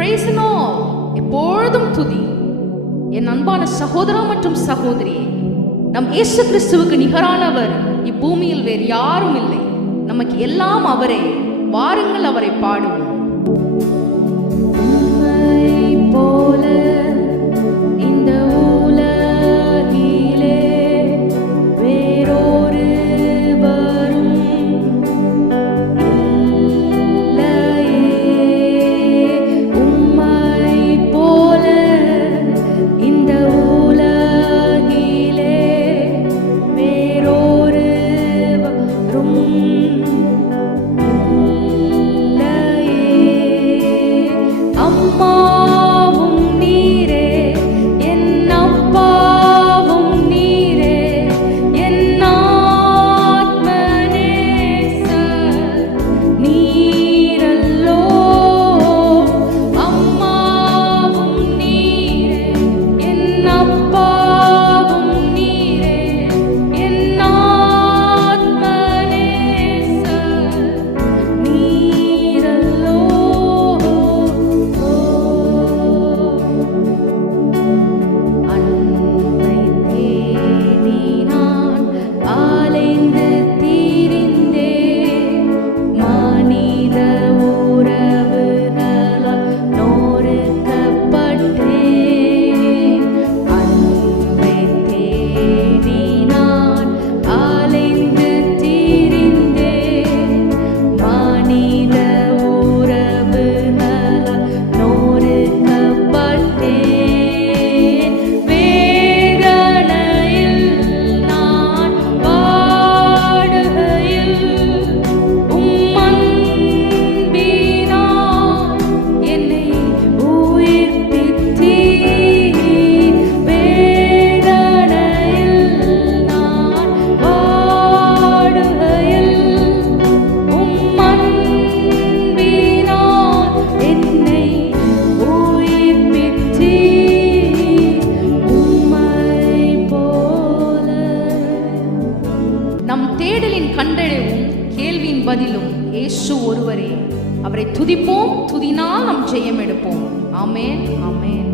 praise and all, எப்பொழுதும் துதி. என் அன்பான சகோதரா மற்றும் சகோதரியே, நம் இயேசு கிறிஸ்துவுக்கு நிகரானவர் இப்பூமியில் வேறு யாரும் இல்லை. நமக்கு எல்லாம் அவரே. வாருங்கள் அவரை பாடுவோம். போல இந்த உலகிலே வேறொரு வரும் இல்லையே. உம்மை போல இந்த உலகிலே வேறொரு வரும் கண்டடைவும் கேள்வியின் பதிலும் இயேசு ஒருவரே. அவரை துதிப்போம், துதினால் நாம் ஜெயம் எடுப்போம். ஆமென், ஆமென்.